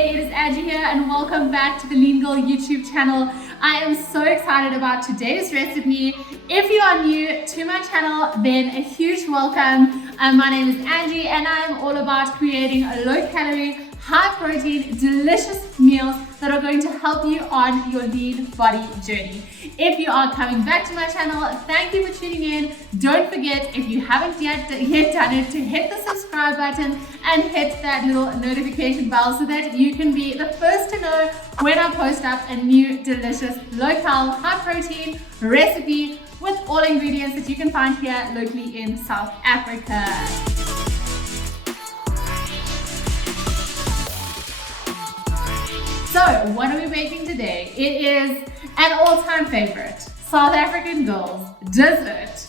Hey, it is Angie here and welcome back to the Lean Girl YouTube channel. I am so excited about today's recipe. If you are new to my channel, then a huge welcome. My name is Angie and I am all about creating a low-calorie, high-protein, delicious meals that are going to help you on your lean body journey. If you are coming back to my channel, thank you for tuning in. Don't forget, if you haven't yet done it, to hit the subscribe button and hit that little notification bell so that you can be the first to know when I post up a new delicious low-cal, high-protein recipe with all ingredients that you can find here locally in South Africa. So, what are we making today? It is an all-time favorite, South African girls dessert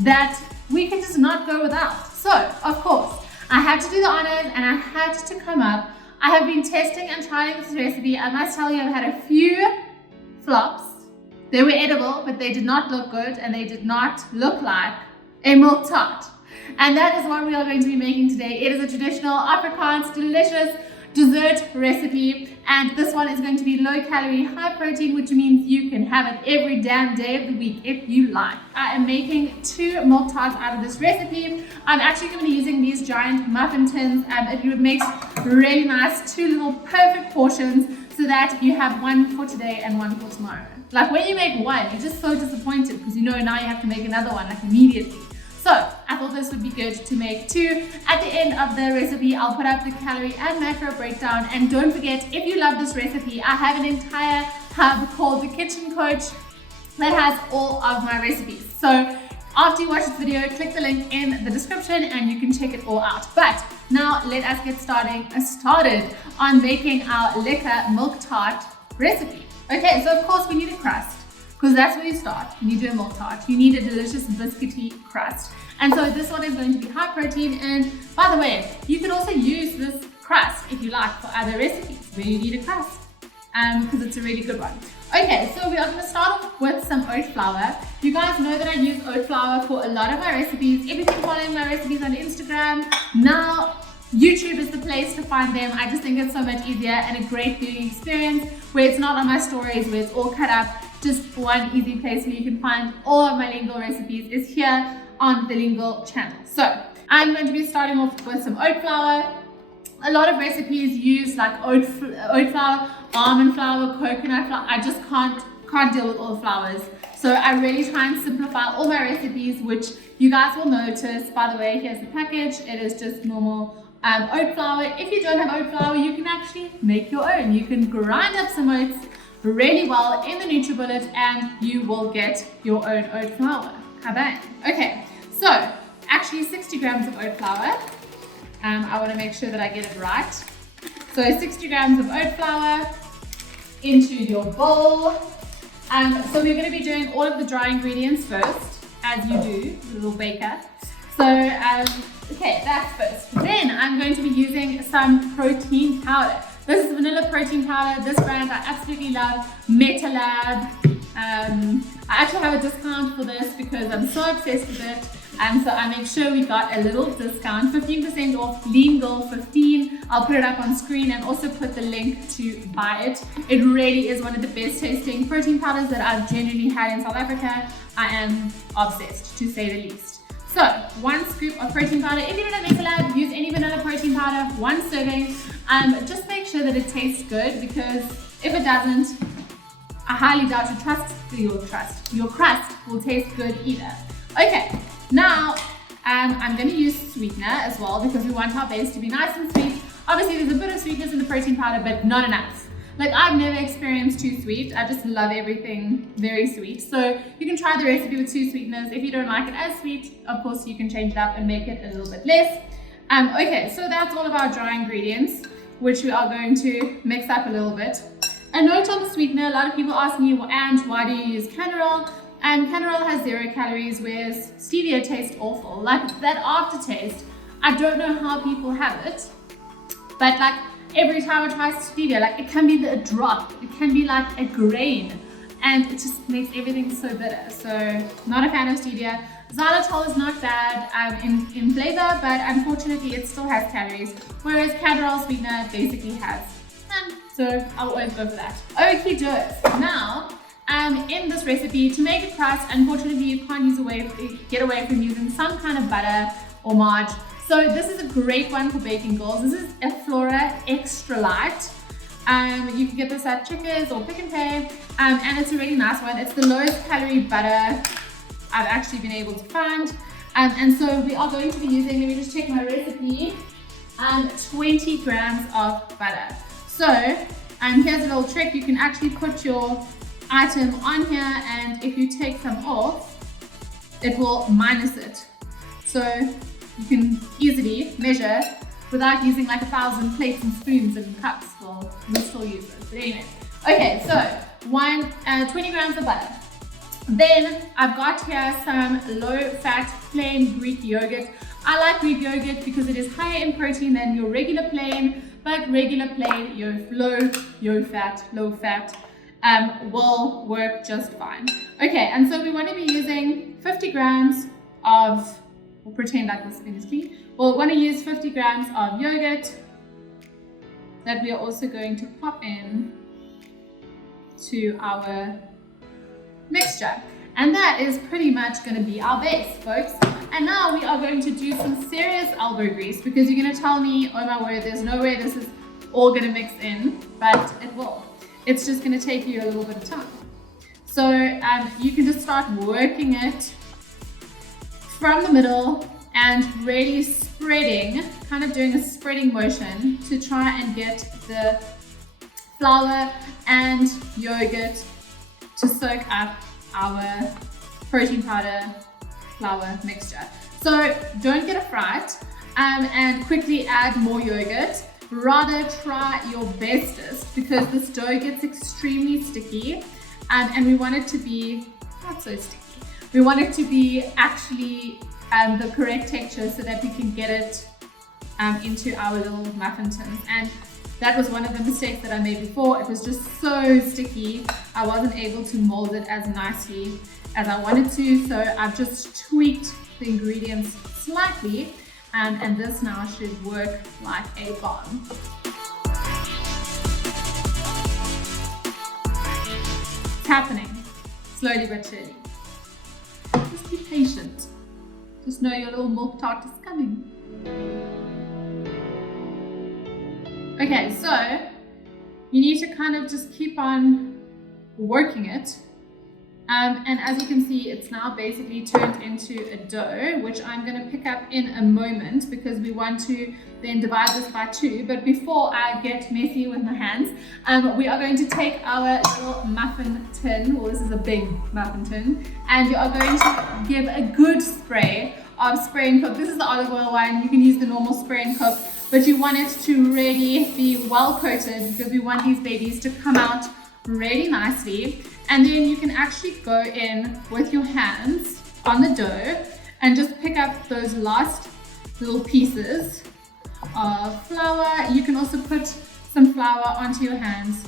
that we can just not go without. So, of course, I had to do the honors and I had to come up. I have been testing and trying this recipe. I must tell you, I've had a few flops. They were edible, but they did not look good and they did not look like a Milk Tart. And that is what we are going to be making today. It is a traditional Afrikaans, delicious dessert recipe, and this one is going to be low calorie, high protein, which means you can have it every damn day of the week if you like. I am making 2 Milk Tarts out of this recipe. I'm actually going to be using these giant muffin tins. It makes really nice 2 little perfect portions so that you have one for today and one for tomorrow. Like when you make one, you're just so disappointed because you know now you have to make another one like immediately. So I thought this would be good to make 2. At the end of the recipe, I'll put up the calorie and macro breakdown. And don't forget, if you love this recipe, I have an entire hub called the Kitchen Coach that has all of my recipes. So after you watch this video, click the link in the description and you can check it all out. But now let us get started on making our lekker Milk Tart recipe. Okay, so of course we need a crust, because that's where you start. You need a Milk Tart. You need a delicious biscuity crust. And so this one is going to be high protein. And by the way, you can also use this crust if you like for other recipes where you need a crust, because it's a really good one. Okay, so we are going to start off with some oat flour. You guys know that I use oat flour for a lot of my recipes. If you've been following my recipes on Instagram, now YouTube is the place to find them. I just think it's so much easier and a great viewing experience where it's not on my stories, where it's all cut up. Just one easy place where you can find all of my Lean Girl recipes is here on the Lean Girl channel. So I'm going to be starting off with some oat flour. A lot of recipes use like oat flour, almond flour, coconut flour. I just can't deal with all the flours. So I really try and simplify all my recipes, which you guys will notice. By the way, here's the package. It is just normal oat flour. If you don't have oat flour, you can actually make your own. You can grind up some oats really well in the NutriBullet and you will get your own oat flour. Kabang. Okay, so actually 60 grams of oat flour. I want to make sure that I get it right. So 60 grams of oat flour into your bowl. So we're going to be doing all of the dry ingredients first, as you do, little baker. So okay, that's first. Then I'm going to be using some protein powder. This is vanilla protein powder. This brand I absolutely love, MetaLab. I actually have a discount for this because I'm so obsessed with it. So I make sure we got a little discount, 15% off, Lean Girl 15. I'll put it up on screen and also put the link to buy it. It really is one of the best tasting protein powders that I've genuinely had in South Africa. I am obsessed, to say the least. So 1 scoop of protein powder. If you don't have MetaLab, use any vanilla protein powder, 1 serving. Just make sure that it tastes good, because if it doesn't, I highly doubt your crust will taste good either. Okay, now I'm going to use sweetener as well because we want our base to be nice and sweet. Obviously there's a bit of sweetness in the protein powder, but not enough. Like I've never experienced too sweet. I just love everything very sweet. So you can try the recipe with 2 sweeteners. If you don't like it as sweet, of course you can change it up and make it a little bit less. Okay, so that's all of our dry ingredients, which we are going to mix up a little bit. A note on the sweetener, a lot of people ask me, and why do you use canderel? Canderel has 0 calories, whereas stevia tastes awful. Like that aftertaste, I don't know how people have it, but like every time I try stevia, like it can be a drop, it can be like a grain, and it just makes everything so bitter. So not a fan of stevia. Xylitol is not bad in flavor, but unfortunately it still has calories, whereas canderel sweetener basically has So I'll always go for that. Okie doke. Now, in this recipe, to make a crust, unfortunately you can't get away from using some kind of butter or marge. So this is a great one for baking girls. This is a Flora extra light. You can get this at Checkers or Pick and Pay, and it's a really nice one. It's the lowest calorie butter I've actually been able to find. And so we are going to be using, let me just check my recipe, 20 grams of butter. So here's a little trick. You can actually put your item on here, and if you take some off, it will minus it. So you can easily measure without using like 1,000 plates and spoons and cups. Well, we'll still use it, but anyway. Okay, so 20 grams of butter. Then I've got here some low-fat plain Greek yogurt. I like Greek yogurt because it is higher in protein than your regular plain, but regular plain, low fat will work just fine. Okay, and so we want to be using 50 grams of, we'll pretend like this spoon is clean. We'll want to use 50 grams of yogurt that we are also going to pop in to our mixture. And that is pretty much going to be our base, folks. And now we are going to do some serious elbow grease, because you're going to tell me, oh my word, there's no way this is all going to mix in, but it will. It's just going to take you a little bit of time. So you can just start working it from the middle and really spreading, kind of doing a spreading motion to try and get the flour and yogurt to soak up our protein powder flour mixture. So don't get a fright and quickly add more yogurt. Rather try your bestest, because this dough gets extremely sticky, and we want it to be not so sticky. We want it to be actually the correct texture so that we can get it into our little muffin tins. And that was one of the mistakes that I made before. It was just so sticky. I wasn't able to mold it as nicely as I wanted to. So I've just tweaked the ingredients slightly, and this now should work like a bomb. It's happening, slowly but surely. Just be patient. Just know your little milk tart is coming. Okay, so you need to kind of just keep on working it. And as you can see, it's now basically turned into a dough, which I'm going to pick up in a moment, because we want to then divide this by 2. But before I get messy with my hands, we are going to take our little muffin tin, well, this is a big muffin tin, and you are going to give a good spray of spray and cook. This is the olive oil one. You can use the normal spray and cook, but you want it to really be well coated, because we want these babies to come out really nicely. And then you can actually go in with your hands on the dough and just pick up those last little pieces of flour. You can also put some flour onto your hands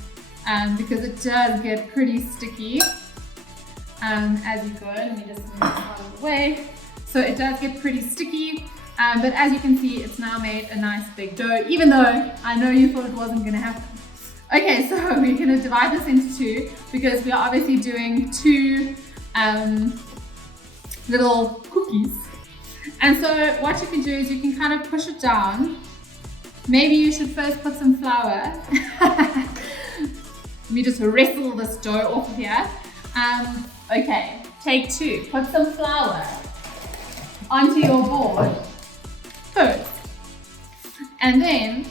because it does get pretty sticky as you go. Let me just move this out of the way. So it does get pretty sticky, but as you can see, it's now made a nice big dough, even though I know you thought it wasn't going to happen. Okay, so we're going to divide this into 2, because we are obviously doing 2 little cookies. And so what you can do is you can kind of push it down. Maybe you should first put some flour. Let me just wrestle this dough off of here. Okay, take 2. Put some flour onto your board first. And then,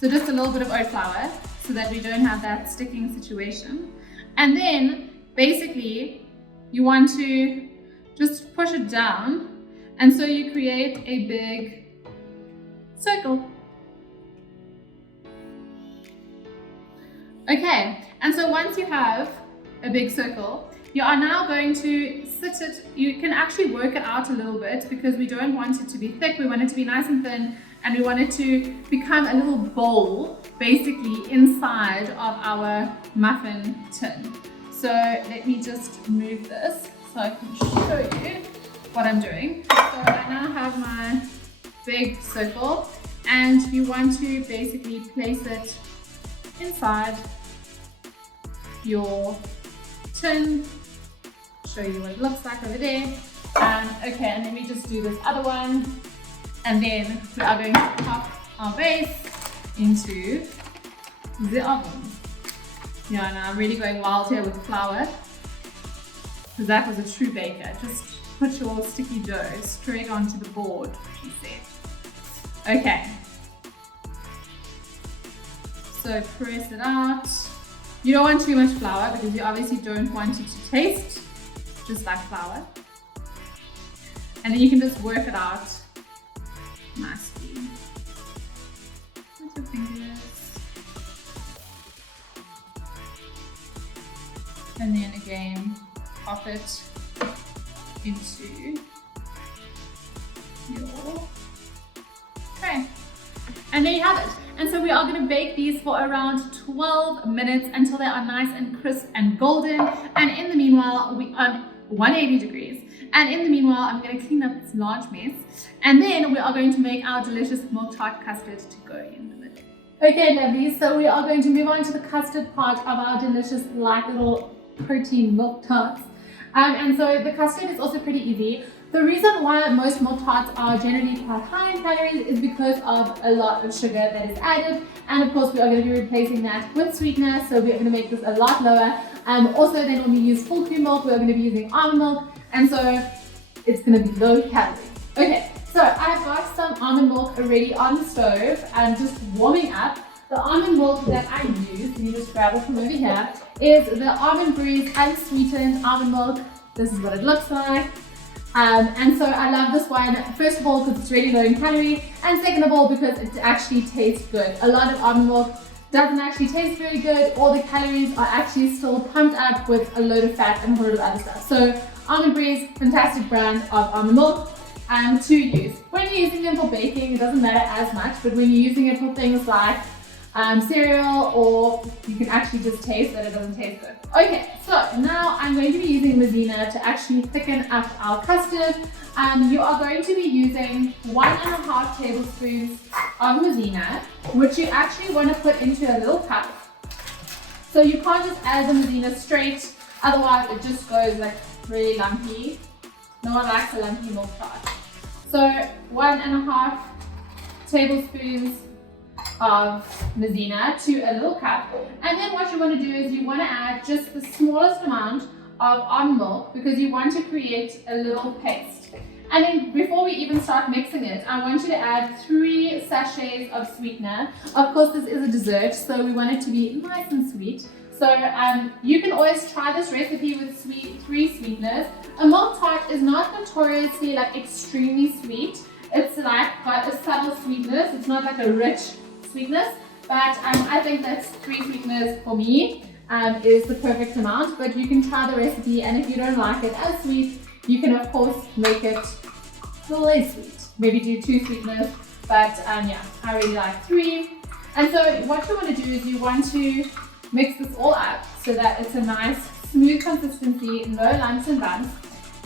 so just a little bit of oat flour so that we don't have that sticking situation. And then basically you want to just push it down, and so you create a big circle. Okay, and so once you have a big circle, you are now going to sit it. You can actually work it out a little bit, because we don't want it to be thick. We want it to be nice and thin, and we want it to become a little bowl basically inside of our muffin tin. So let me just move this so I can show you what I'm doing. So I now have my big circle, and you want to basically place it inside your tin. Show you what it looks like over there. Okay, and then we just do this other one, and then we are going to pop our base into the oven. Yeah, now I'm really going wild here with flour, because that was a true baker. Just put your sticky dough straight onto the board, she said. Okay. So press it out. You don't want too much flour because you obviously don't want it to taste just like flour. And then you can just work it out nicely with your fingers. And then again, pop it into your tray. And there you have it. And so we are going to bake these for around 12 minutes until they are nice and crisp and golden. And in the meanwhile, we are 180 degrees. And in the meanwhile, I'm going to clean up this large mess. And then we are going to make our delicious milk tart custard to go in the middle. Okay, lovely. So we are going to move on to the custard part of our delicious light little protein milk tarts. And so the custard is also pretty easy. The reason why most milk tarts are generally quite high in calories is because of a lot of sugar that is added. And of course, we are going to be replacing that with sweetener. So we're going to make this a lot lower. Also, then when we use full cream milk, we're going to be using almond milk. And so it's going to be low calorie. Okay, so I've got some almond milk already on the stove and just warming up. The almond milk that I use, let me just grab it from over here, is the Almond Breeze unsweetened almond milk. This is what it looks like. And so I love this one, first of all, because it's really low in calorie, and second of all, because it actually tastes good. A lot of almond milk doesn't actually taste very good. All the calories are actually still pumped up with a load of fat and a whole lot of other stuff. So Almond Breeze, fantastic brand of almond milk to use. When you're using them for baking, it doesn't matter as much, but when you're using it for things like cereal, or you can actually just taste that it doesn't taste good. Okay, so now I'm going to be using maizena to actually thicken up our custard. You are going to be using 1.5 tablespoons of maizena, which you actually want to put into a little cup. So you can't just add the maizena straight, otherwise it just goes like really lumpy. No one likes a lumpy milk tart. So 1.5 tablespoons of maizena to a little cup, and then what you want to do is you want to add just the smallest amount of almond milk because you want to create a little paste. And then before we even start mixing it, I want you to add 3 sachets of sweetener. Of course, this is a dessert, so we want it to be nice and sweet. So you can always try this recipe with 3 sweeteners. A milk tart is not notoriously like extremely sweet. It's like got a subtle sweetness. It's not like a rich sweetness, but I think that's 3 sweeteners for me is the perfect amount. But you can try the recipe, and if you don't like it as sweet, you can of course make it a little less sweet. Maybe do 2 sweeteners, but yeah, I really like 3. And so what you want to do is you want to mix this all up so that it's a nice smooth consistency, no lumps and bumps.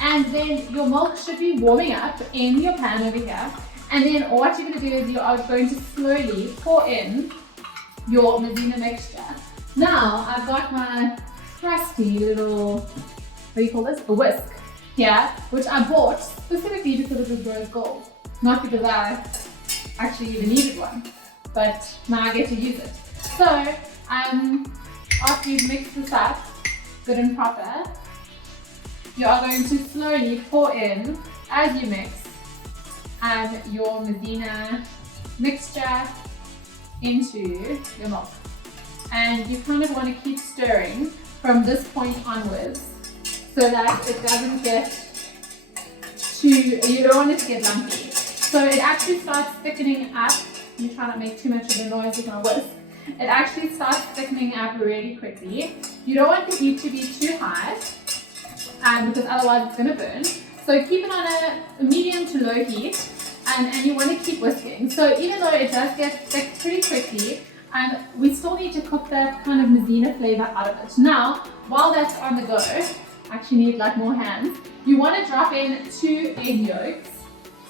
And then your milk should be warming up in your pan over here. And then what you're going to do is you are going to slowly pour in your maizena mixture. Now I've got my crusty little, what do you call this? A whisk here, which I bought specifically because it was rose gold. Not because I actually even needed one, but now I get to use it. So after you've mixed this up good and proper, you are going to slowly pour in, as you mix, your maizena mixture into your milk. And you kind of want to keep stirring from this point onwards so that it doesn't get you don't want it to get lumpy. So it actually starts thickening up. You try not to make too much of a noise with my whisk. It actually starts thickening up really quickly. You don't want the heat to be too high because otherwise it's going to burn. So keep it on a medium to low heat, and you want to keep whisking. So even though it does get thick pretty quickly, we still need to cook that kind of maizena flavor out of it. Now, while that's on the go, actually need like more hands, you want to drop in 2 egg yolks.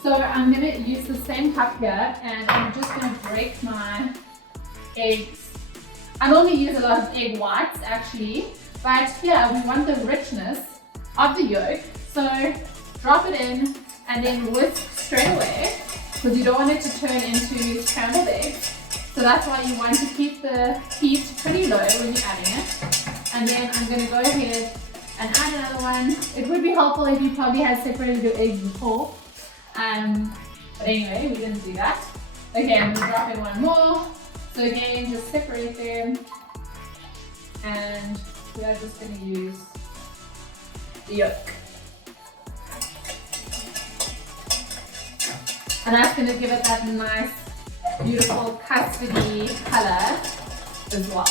So I'm going to use the same cup here, and I'm just going to break my eggs. I normally use a lot of egg whites actually, but here we want the richness of the yolk. So drop it in and then whisk straight away, because you don't want it to turn into scrambled eggs. So that's why you want to keep the heat pretty low when you're adding it. And then I'm going to go ahead and add another one. It would be helpful if you probably had separated your eggs before. But anyway, we didn't do that. Okay, I'm going to drop in one more. So again, just separate them. And we are just going to use the yolk. And that's going to give it that nice, beautiful custardy color as well.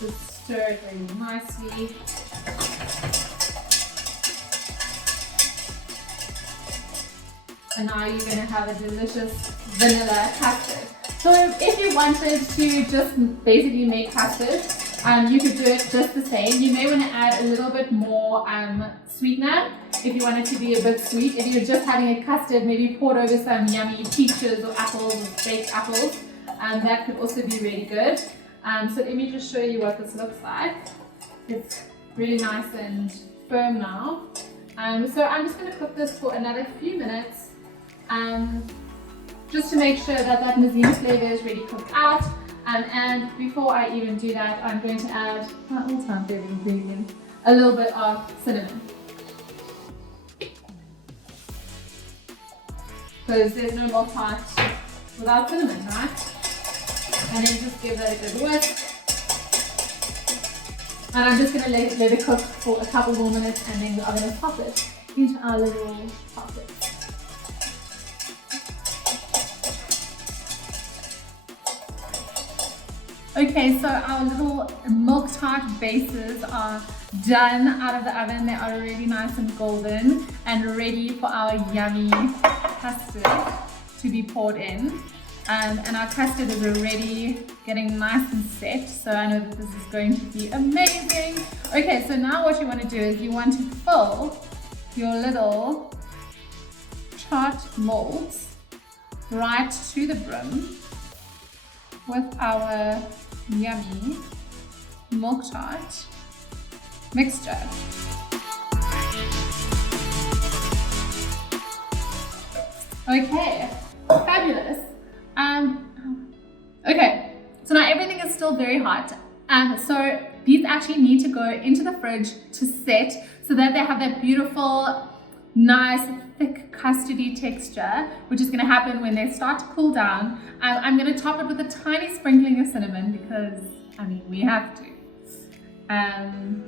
Just stir it really nicely. And now you're going to have a delicious vanilla custard. So if you wanted to just basically make custard, you could do it just the same. You may want to add a little bit more sweetener if you want it to be a bit sweet. If you're just having a custard, maybe poured over some yummy peaches or apples or baked apples, that could also be really good. So let me just show you what this looks like. It's really nice and firm now. So I'm just going to cook this for another few minutes. Just to make sure that that mazine flavor is really cooked out. And before I even do that, I'm going to add my all-time favorite ingredient, a little bit of cinnamon. Because there's no Milk Tart without cinnamon, right? And then just give that a good whisk. And I'm just going to let it cook for a couple more minutes, and then I'm going to pop it into our little pocket. Okay, so our little Milk Tart bases are done out of the oven. They are really nice and golden and ready for our yummy custard to be poured in. And our custard is already getting nice and set, so I know that this is going to be amazing. Okay, so now what you want to do is you want to fill your little tart molds right to the brim with our yummy Milk Tart mixture. Okay, fabulous. Okay, so now everything is still very hot. So these actually need to go into the fridge to set so that they have that beautiful, nice, thick custardy texture, which is going to happen when they start to cool down. I'm going to top it with a tiny sprinkling of cinnamon because, I mean, we have to.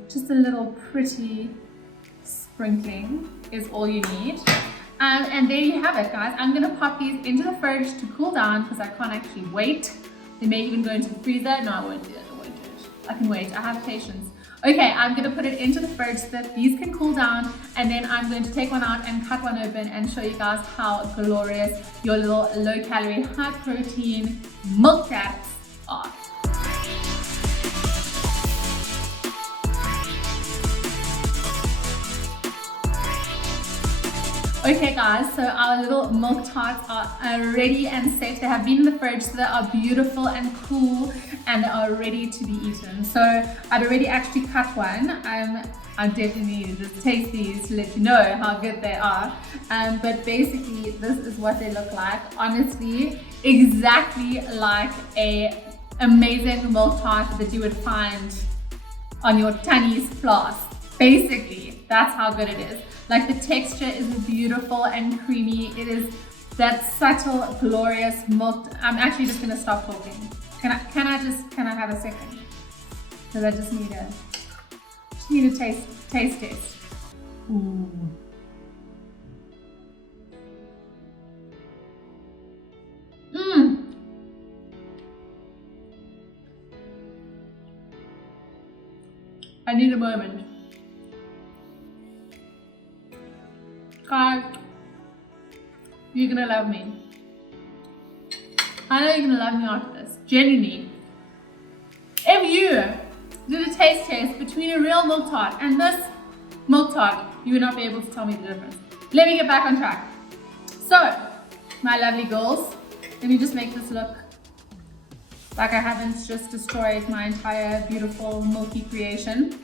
Just a little pretty sprinkling is all you need. And there you have it, guys. I'm going to pop these into the fridge to cool down because I can't actually wait. They may even go into the freezer. No, I won't do that. I won't do it. I can wait. I have patience. Okay, I'm going to put it into the fridge so that these can cool down, and then I'm going to take one out and cut one open and show you guys how glorious your little low-calorie, high-protein milk tarts are. Okay guys, so our little milk tarts are ready and set. They have been in the fridge, so they are beautiful and cool and they are ready to be eaten. So I'd already actually cut one. I definitely need to taste these to let you know how good they are. But basically this is what they look like. Honestly, exactly like a amazing milk tart that you would find on your Tunny's floss. Basically, that's how good it is. Like the texture is beautiful and creamy. It is that subtle, glorious milk. I'm actually just gonna stop talking. Can I have a second? Because I just need a taste test. Ooh. I need a moment. Guys, you're gonna love me. I know you're gonna love me after this. Genuinely. If you did a taste test between a real milk tart and this milk tart, you would not be able to tell me the difference. let me get back on track. So, my lovely girls, let me just make this look like I haven't just destroyed my entire beautiful milky creation.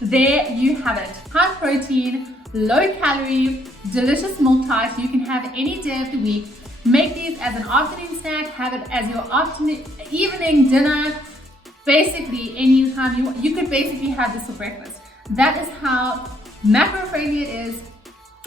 There you have it. High protein, low calorie, delicious milk tart. You can have any day of the week. Make these as an afternoon snack, have it as your afternoon, evening dinner, basically any time you could basically have this for breakfast. That is how macro friendly it is.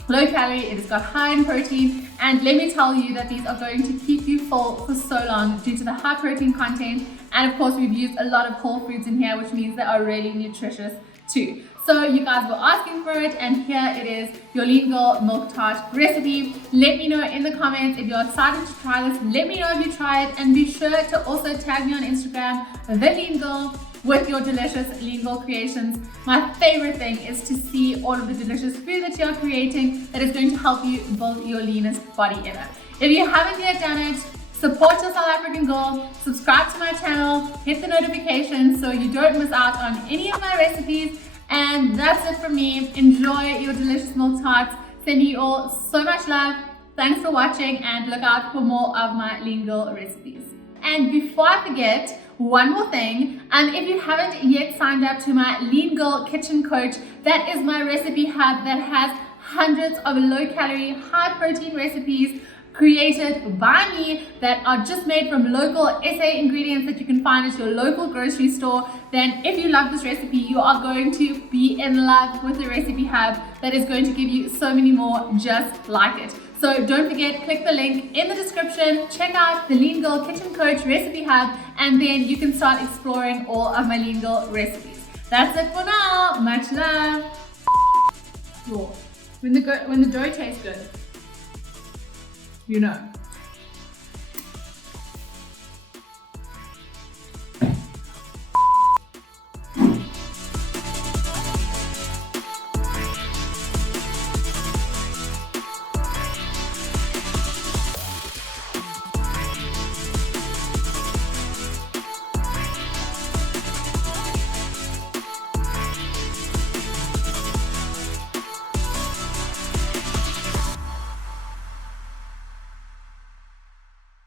Low calorie, it has got high in protein, and let me tell you that these are going to keep you full for so long due to the high protein content, and of course we've used a lot of whole foods in here, which means they are really nutritious too. So you guys were asking for it, and here it is, your Lean Girl Milk Tart recipe. Let me know in the comments if you're excited to try this. Let me know if you try it, and be sure to also tag me on Instagram, The Lean Girl, with your delicious Lean Girl creations. My favorite thing is to see all of the delicious food that you're creating that is going to help you build your leanest body ever. If you haven't yet done it, support your South African girl, subscribe to my channel, hit the notifications so you don't miss out on any of my recipes. And that's it from me. Enjoy your delicious milk tarts. Sending you all so much love. Thanks for watching, and look out for more of my Lean Girl recipes. And before I forget, one more thing, if you haven't yet signed up to my Lean Girl Kitchen Coach, that is my recipe hub that has hundreds of low-calorie, high-protein recipes created by me that are just made from local SA ingredients that you can find at your local grocery store. Then if you love this recipe, you are going to be in love with the recipe hub that is going to give you so many more just like it. So don't forget, click the link in the description, check out the Lean Girl Kitchen Coach Recipe Hub, and then you can start exploring all of my Lean Girl recipes. That's it for now. Much love. When the dough tastes good, you know.